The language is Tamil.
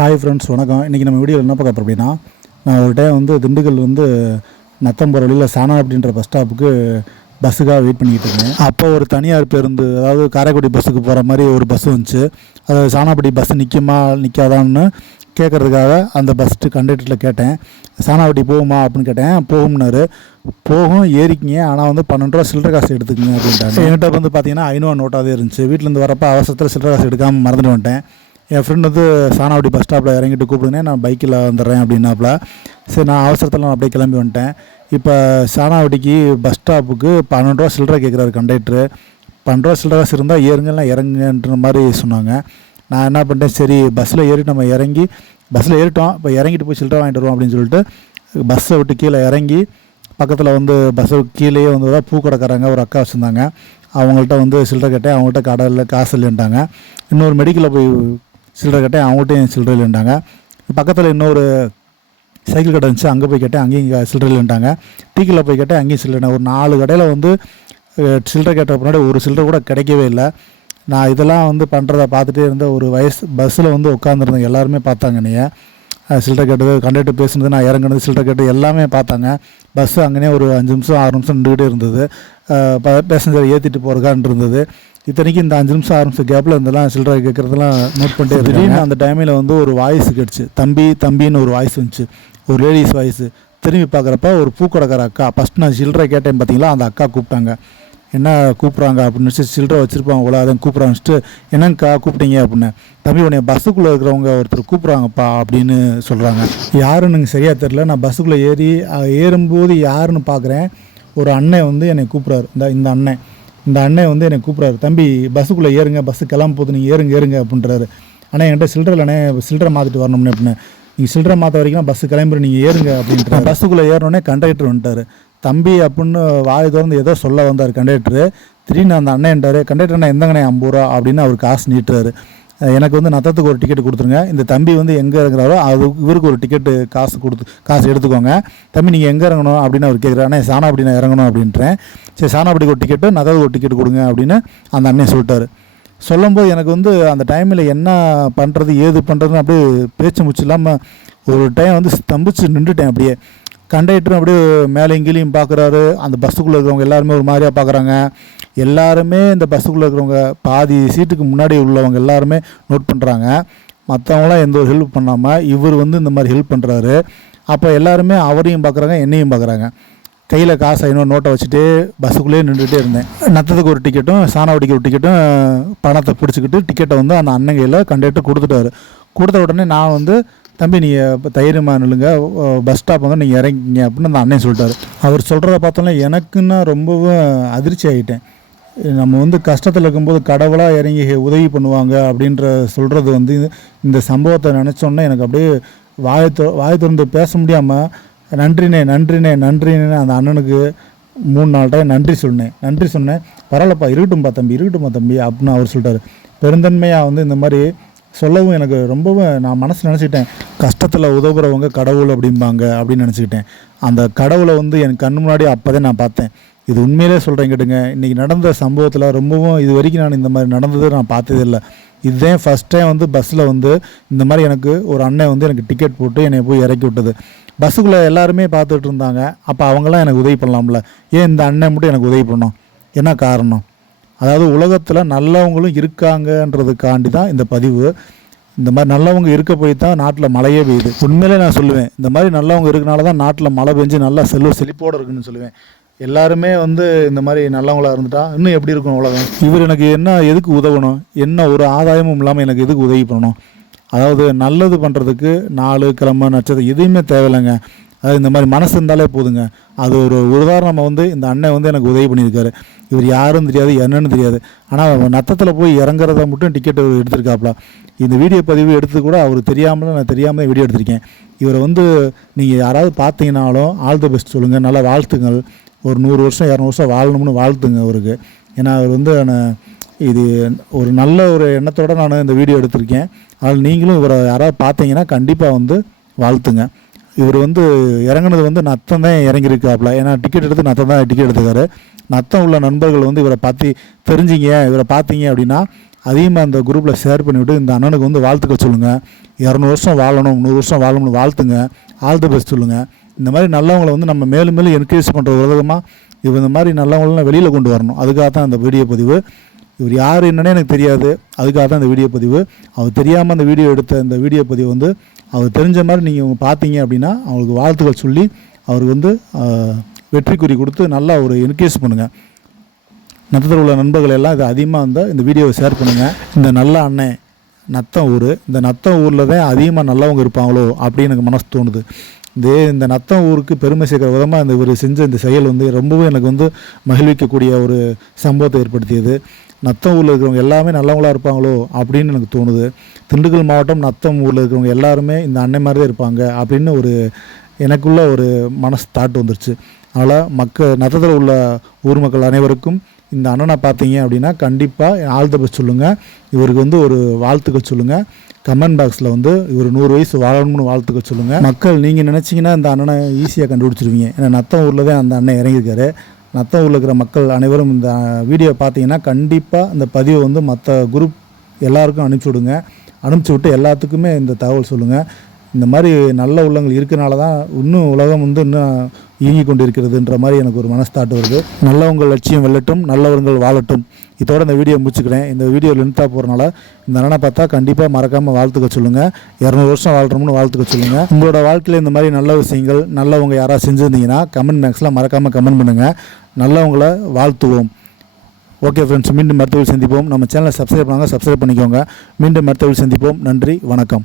ஹாய் ஃப்ரெண்ட்ஸ் வணக்கம். இன்றைக்கி நம்ம வீடியோவில் என்ன பார்க்க அப்படின்னா நான் ஒரு டைம் வந்து திண்டுக்கல் வந்து நத்தம் போகிற வழியில் சானா அப்படின்ற பஸ் ஸ்டாப்புக்கு பஸ்ஸுக்காக வெயிட் பண்ணிக்கிட்டு இருந்தேன் அப்போ ஒரு தனியார் பேருந்து அதாவது காரைக்குடி பஸ்ஸுக்கு போகிற மாதிரி ஒரு பஸ் வந்துச்சு. அது சானாப்பட்டி பஸ் நிற்குமா நிற்காதான்னு கேட்குறதுக்காக அந்த பஸ் கண்டக்டரில் கேட்டேன். சானாவட்டி போகுமா அப்படின்னு கேட்டேன். போகும்னாரு. போகும் ஏறிக்கிங்க. ஆனால் வந்து பன்னெண்டு ரூபா சில்லறை காசு எடுத்துக்கங்க அப்படின்ட்டாங்க என்கிட்ட வந்து பார்த்தீங்கன்னா ஐநூறு நோட்டாகவே இருந்துச்சு. வீட்டிலேருந்து வரப்போ அவசரத்தில் சில்லறை காசு எடுக்காமல் மறந்துட்டு வந்துட்டேன். என் ஃப்ரெண்ட் வந்து சாணாவடி பஸ் ஸ்டாப்பில் இறங்கிட்டு கூப்பிடுங்க நான் பைக்கில் வந்துடுறேன் அப்படின்னாப்புல சரி நான் அவசரத்தில் நான் அப்படியே கிளம்பி வந்துட்டேன். இப்போ சாணாவடிக்கு பஸ் ஸ்டாப்புக்கு பன்னெண்டு ரூபா சில்லறை கேட்குறாரு கண்டக்டரு பன்னெண்டு ரூபா சில்லறை காசு இருந்தால் ஏறுங்கலாம் இறங்குன்ற மாதிரி சொன்னாங்க. நான் என்ன பண்ணிட்டேன் சரி பஸ்ஸில் ஏறி நம்ம இறங்கி பஸ்ஸில் ஏறிட்டோம் இப்போ இறங்கிட்டு போய் சில்லறை வாங்கிட்டு வருவோம் அப்படின்னு சொல்லிட்டு பஸ்ஸை விட்டு கீழே இறங்கி பக்கத்தில் வந்து பஸ்ஸு கீழேயே வந்து தான் பூக்கடைக்காரங்க ஒரு அக்கா வச்சுருந்தாங்க. அவங்கள்ட்ட வந்து சில்லறை கேட்டேன் அவங்கள்ட்ட கடை இல்லை காசு இல்லைன்ட்டாங்க. இன்னொரு மெடிக்கலில் போய் சில்லறை கேட்டேன் அவங்கள்ட்டையும் சில்லறை இல்லைன்ட்டாங்க பக்கத்தில் இன்னொரு சைக்கிள் கடை இருந்துச்சு அங்கே போய் கேட்டேன் அங்கேயும் இங்கே சில்லறை இல்லைன்ட்டாங்க டீக்கில் போய் கேட்டேன் அங்கேயும் சில்லறை ஒரு நாலு கடையில் வந்து சில்லறை கேட்ட முன்னாடி ஒரு சில்லறை கூட கிடைக்கவே இல்லை. நான் இதெல்லாம் வந்து பண்ணுறத பார்த்துட்டே இருந்த ஒரு வயசு பஸ்ஸில் வந்து உட்காந்துருந்தேன் எல்லாருமே பார்த்தாங்க நீங்கள் சில்லறை கேட்டது கண்டக்டர் பேசுனது நான் இறங்குனது சில்லறை கேட்டு எல்லாமே பார்த்தாங்க. பஸ்ஸு அங்கேயே ஒரு அஞ்சு நிமிஷம் ஆறு நிமிஷம் நின்றுக்கிட்டே இருந்தது. பேசஞ்சர் ஏற்றிட்டு போகிறக்கான் இருந்தது இத்தனைக்கு இந்த அஞ்சு நிமிஷம் ஆறு நிமிஷம் கேப்பில் இருந்தெல்லாம் சில்லறை கேட்குறதெல்லாம் நோட் பண்ணிட்டே திடீர்னு அந்த டைமில் வந்து ஒரு வாய்ஸ் கிடச்சி தம்பி தம்பின்னு ஒரு வாய்ஸ் வந்துச்சு. ஒரு லேடிஸ் வாய்ஸ் திரும்பி பார்க்குறப்ப ஒரு பூக்கடைக்கார அக்கா ஃபஸ்ட் நான் சில்லறை கேட்டேன் பார்த்தீங்களா அந்த அக்கா கூப்பிட்டாங்க. என்ன கூப்பிட்றாங்க? அப்படின்னு சொல்லி சில்லறை வச்சுருப்பாங்க போல அதை கூப்பிட்றாங்கட்டு என்னங்கக்கா கூப்பிட்டீங்க? அப்படின்னு. தம்பி உன்னை பஸ்ஸுக்குள்ளே இருக்கிறவங்க ஒருத்தர் கூப்பிட்றாங்கப்பா அப்படின்னு சொல்கிறாங்க யாருன்னு எனக்கு சரியாக தெரில நான் பஸ்ஸுக்குள்ளே ஏறி ஏறும்போது யாருன்னு பார்க்குறேன் ஒரு அண்ணன் வந்து என்னை கூப்பிட்றாரு. இந்த இந்த அண்ணன். இந்த அண்ணன் வந்து என்னை கூப்பிட்றாரு. தம்பி பஸ்ஸுக்குள்ளே ஏறுங்க. பஸ்ஸு கிளம்ப போகுது நீங்கள் ஏறுங்க ஏறுங்க அப்படின்றாரு. ஆனால் என்கிட்ட சில்லறை அண்ணே சில்லற மாற்றிட்டு வரணும்னு அப்படின்னு. நீங்கள் சில்லற மாற்ற வரைக்கும் பஸ்ஸு கிளம்புற நீங்கள் ஏறுங்க அப்படின்ட்டு பஸ்ஸுக்குள்ளே ஏறினோடனே கண்டக்டர் வந்துட்டார். தம்பி அப்படின்னு வாய் திறந்து ஏதோ சொல்ல வந்தார் கண்டக்டரு திடீர்னு அந்த அண்ணன்ட்டார் கண்டக்டர் அண்ணா எந்தங்கண்ணே ஐம்பது ரூபா அப்படின்னு அவர் காசு நீட்டுறாரு. எனக்கு வந்து நத்தத்துக்கு ஒரு டிக்கெட் கொடுத்துருங்க. இந்த தம்பி வந்து எங்கே இறங்குறாரோ அது இவருக்கு ஒரு டிக்கெட்டு காசு கொடுத்து காசு எடுத்துக்கோங்க. தம்பி நீங்கள் எங்கே இறங்கணும்? அப்படின்னு அவர் கேட்குறாரு அண்ணே சாணாப்படி நான் இறங்கணும் அப்படின்றேன். சரி சானாபடிக்கு ஒரு டிக்கெட்டு நத்தத்துக்கு ஒரு டிக்கெட் கொடுங்க அப்படின்னு அந்த அண்ணன் சொல்லிட்டாரு. சொல்லும்போது எனக்கு வந்து அந்த டைமில் என்ன பண்ணுறது ஏது பண்ணுறதுன்னு அப்படியே பேச்சு மூச்சு இல்லாமல் ஒரு டைம் வந்து ஸ்தம்பிச்சு நின்றுட்டேன் அப்படியே. கண்டக்டரும் அப்படியே மேலே கீழையும் பார்க்குறாரு. அந்த பஸ்ஸுக்குள்ளே இருக்கிறவங்க எல்லாருமே ஒரு மாதிரியாக பார்க்குறாங்க. எல்லாருமே இந்த பஸ்ஸுக்குள்ளே இருக்கிறவங்க பாதி சீட்டுக்கு முன்னாடி உள்ளவங்க எல்லாருமே நோட் பண்ணுறாங்க மற்றவங்களாம் எந்த ஒரு ஹெல்ப் பண்ணாமல் இவர் வந்து இந்த மாதிரி ஹெல்ப் பண்ணுறாரு அப்போ எல்லாருமே அவரையும் பார்க்குறாங்க என்னையும் பார்க்குறாங்க. கையில் காசு ஐநூறு நோட்டை வச்சுட்டு பஸ்ஸுக்குள்ளேயே நின்றுட்டே இருந்தேன். நத்தத்துக்கு ஒரு டிக்கெட்டும் சாணவடிக்கு ஒரு டிக்கெட்டும் பணத்தை பிடிச்சிக்கிட்டு டிக்கெட்டை வந்து அந்த அண்ணன் கையில் கண்டக்டர் கொடுத்துட்டாரு. கொடுத்த உடனே நான் வந்து தம்பி நீங்கள் இப்போ தைரியமாக நில்லுங்க பஸ் ஸ்டாப் வந்து நீங்கள் இறங்கிங்க அப்படின்னு அந்த அண்ணன் சொல்லிட்டாரு. அவர் சொல்கிறத பார்த்தோன்னா எனக்குன்னா ரொம்பவும் அதிர்ச்சி ஆகிட்டேன் நம்ம வந்து கஷ்டத்தில் இருக்கும்போது கடவுளாக இறங்கி உதவி பண்ணுவாங்க அப்படின்ற சொல்கிறது வந்து இந்த சம்பவத்தை நினச்சோன்னே எனக்கு அப்படியே வாயை திற- திறந்து பேச முடியாமல் நன்றிண்ணே நன்றிண்ணே நன்றிண்ணே அந்த அண்ணனுக்கு மூணு நாள் டைம் நன்றி சொன்னேன். நன்றி சொன்னேன். பரவாயில்லப்பா இருக்கட்டும்பா தம்பி இருக்கட்டும்பா தம்பி அப்படின்னு அவர் சொல்லிட்டாரு. பெருந்தன்மையாக வந்து இந்த மாதிரி சொல்லவும் எனக்கு ரொம்பவும் நான் மனசு நினச்சிக்கிட்டேன் கஷ்டத்தில் உதவுறவங்க கடவுள் அப்படிம்பாங்க அப்படின்னு நினச்சிக்கிட்டேன். அந்த கடவுளை வந்து என் கண் முன்னாடி அப்போதே நான் பார்த்தேன். இது உண்மையிலே சொல்கிறேன் கேட்டுங்க. இன்றைக்கி நடந்த சம்பவத்தில் ரொம்பவும் இது வரைக்கும் நான் இந்த மாதிரி நடந்தது நான் பார்த்ததில்லை இதுதான் ஃபஸ்ட் டைம் வந்து பஸ்ஸில் வந்து இந்த மாதிரி எனக்கு ஒரு அண்ணன் வந்து எனக்கு டிக்கெட் போட்டு என்னை போய் இறக்கி விட்டது. பஸ்ஸுக்குள்ளே எல்லாருமே பார்த்துட்டு இருந்தாங்க. அப்போ அவங்களாம் எனக்கு உதவி பண்ணலாம்ல. ஏன் இந்த அண்ணன் மட்டும் எனக்கு உதவி பண்ணோம் என்ன காரணம்? அதாவது உலகத்தில் நல்லவங்களும் இருக்காங்கன்றதுக்காண்டி தான் இந்த பதிவு. இந்த மாதிரி நல்லவங்க இருக்க போய் தான் நாட்டில் மழையே பெய்யுது. உண்மையிலே நான் சொல்லுவேன் இந்த மாதிரி நல்லவங்க இருக்கனால தான் நாட்டில் மழை பெஞ்சு நல்லா செல்வ செழிப்போடு இருக்குன்னு சொல்லுவேன். எல்லாருமே வந்து இந்த மாதிரி நல்லவங்களாக இருந்துட்டா இன்னும் எப்படி இருக்கும் உலகம்? இவர் எனக்கு என்ன எதுக்கு உதவணும்? என்ன ஒரு ஆதாயமும் இல்லாமல் எனக்கு எதுக்கு உதவி பண்ணணும்? அதாவது நல்லது பண்ணுறதுக்கு நாலு கிழமை நட்சத்திரம் எதுவுமே தேவையில்லைங்க. அது இந்த மாதிரி மனசு இருந்தாலே போதுங்க. அது ஒரு உதாரணமாக வந்து இந்த அண்ணன் வந்து எனக்கு உதவி பண்ணியிருக்காரு. இவர் யாரும் தெரியாது என்னன்னு தெரியாது. ஆனால் நத்தத்தில் போய் இறங்குறத மட்டும் டிக்கெட் எடுத்திருக்காப்ல இந்த வீடியோ பதிவு எடுத்து கூட அவர் தெரியாமல் நான் தெரியாமல் வீடியோ எடுத்திருக்கேன். இவரை வந்து நீங்கள் யாராவது பார்த்தீங்கனாலும் ஆல் த பெஸ்ட் சொல்லுங்கள் நல்லா வாழ்த்துங்கள். ஒரு நூறு வருஷம் இரநூறு வருஷம் வாழணும்னு வாழ்த்துங்க அவருக்கு. ஏன்னா அவர் வந்து இது ஒரு நல்ல ஒரு எண்ணத்தோடு நான் இந்த வீடியோ எடுத்திருக்கேன். அதனால் நீங்களும் இவரை யாராவது பார்த்தீங்கன்னா கண்டிப்பாக வந்து வாழ்த்துங்க. இவர் வந்து இறங்குனது வந்து நத்தம் தான் இறங்கியிருக்காப்புல. ஏன்னா டிக்கெட் எடுத்து நத்தம் தான் டிக்கெட் எடுத்துக்காரு நத்தம் உள்ள நண்பர்கள் வந்து இவரை பார்த்து தெரிஞ்சிங்க இவரை பார்த்தீங்க அப்படின்னா அதிகமாக அந்த குரூப்பில் ஷேர் பண்ணிவிட்டு இந்த அண்ணனுக்கு வந்து வாழ்த்துக்கள் சொல்லுங்கள் இரநூறு வருஷம் வாழணும் நூறு வருஷம் வாழணும்னு வாழ்த்துங்க. ஆல் தி பெஸ்ட் சொல்லுங்கள் இந்த மாதிரி நல்லவங்களை வந்து நம்ம மேலும் மேலும் என்கரேஜ் பண்ணுற விதமாக இவ இந்த மாதிரி நல்லவங்களெலாம் வெளியில் கொண்டு வரணும். அதுக்காக தான் அந்த வீடியோ பதிவு. இவர் யார் என்னன்னே எனக்கு தெரியாது. அதுக்காக தான் இந்த வீடியோ பதிவு. அவர் தெரியாமல் அந்த வீடியோ எடுத்த இந்த வீடியோ பதிவு வந்து அவர் தெரிஞ்ச மாதிரி நீங்கள் பார்த்தீங்க அப்படின்னா அவங்களுக்கு வாழ்த்துக்கள் சொல்லி அவருக்கு வந்து வெற்றி வெற்றிக்குறி கொடுத்து நல்லா ஒரு என்கரேஜ் பண்ணுங்கள் நத்தத்தில் உள்ள நண்பர்கள் எல்லாம் இது அதிகமாக வந்து இந்த வீடியோவை ஷேர் பண்ணுங்கள் இந்த நல்ல அண்ணன் நத்தம் ஊர் இந்த நத்தம் ஊரில் தான் அதிகமாக நல்லவங்க இருப்பாங்களோ அப்படின்னு எனக்கு மனசு தோணுது. இதே இந்த நத்தம் ஊருக்கு பெருமை சேர்க்குற விதமாக இந்த இவர் செஞ்ச இந்த செயல் வந்து ரொம்பவே எனக்கு வந்து மகிழ்விக்கக்கூடிய ஒரு சம்பவத்தை ஏற்படுத்தியது. நத்தம் ஊரில் இருக்கிறவங்க எல்லாமே நல்லவங்களா இருப்பாங்களோ அப்படின்னு எனக்கு தோணுது. திண்டுக்கல் மாவட்டம் நத்தம் ஊரில் இருக்கிறவங்க எல்லாருமே இந்த அன்னை மாதிரி தான் இருப்பாங்க அப்படின்னு ஒரு எனக்குள்ள ஒரு மனசு தாட் வந்துருச்சு. அதனால் மக்கள் நத்தத்தில் உள்ள ஊர் மக்கள் அனைவருக்கும் இந்த அண்ணனை பார்த்தீங்க அப்படின்னா கண்டிப்பாக ஆல் த பெஸ்ட் சொல்லுங்கள் இவருக்கு வந்து ஒரு வாழ்த்துக்கள் சொல்லுங்கள் கமெண்ட் பாக்ஸில் வந்து இவர் நூறு வயசு வாழணும்னு வாழ்த்துக்கள் சொல்லுங்கள் மக்கள் நீங்கள் நினச்சிங்கன்னா இந்த அண்ணனை ஈஸியாக கண்டுபிடிச்சிருவீங்க. ஏன்னா நத்தம் ஊரில் தான் அந்த அண்ணன் இறங்கியிருக்காரு. நத்தம் ஊரில் இருக்கிற மக்கள் அனைவரும் இந்த வீடியோ பார்த்தீங்கன்னா கண்டிப்பாக இந்த பதிவை வந்து மற்ற குரூப் எல்லாருக்கும் அனுப்பிச்சி விடுங்க. அனுப்பிச்சி விட்டு எல்லாத்துக்குமே இந்த தகவல் சொல்லுங்கள் இந்த மாதிரி நல்ல உள்ளங்கள் இருக்கனால தான் இன்னும் உலகம் வந்து இன்னும் இயங்கி கொண்டு இருக்கிறதுன்ற மாதிரி எனக்கு ஒரு மனஸ்தாட்டு வருது. நல்லவங்கள் லட்சியம் வெல்லட்டும் நல்லவர்கள் வாழட்டும். இதோட இந்த வீடியோ முடிச்சுக்கிறேன். இந்த வீடியோ லென்த்தாக போகிறனால இந்த அண்ணனை பார்த்தா கண்டிப்பாக மறக்காமல் வாழ்த்துக்க சொல்லுங்கள் இரநூறு வருஷம் வாழ்கிறோம்னு வாழ்த்துக்க சொல்லுங்கள் உங்களோட வாழ்க்கையில் இந்த மாதிரி நல்ல விஷயங்கள் நல்லவங்க யாராவது செஞ்சுருந்தீங்கன்னா கமெண்ட் பாக்ஸில் மறக்காமல் கமெண்ட் பண்ணுங்கள் நல்லவங்களை வாழ்த்துவோம். ஓகே ஃப்ரெண்ட்ஸ் மீண்டும் மருத்துவர்கள் சந்திப்போம். நம்ம சேனலை சப்ஸ்கிரைப் பண்ணாங்க சப்ஸ்கிரைப் பண்ணிக்கோங்க. மீண்டும் மருத்துவர்கள் சந்திப்போம். நன்றி வணக்கம்.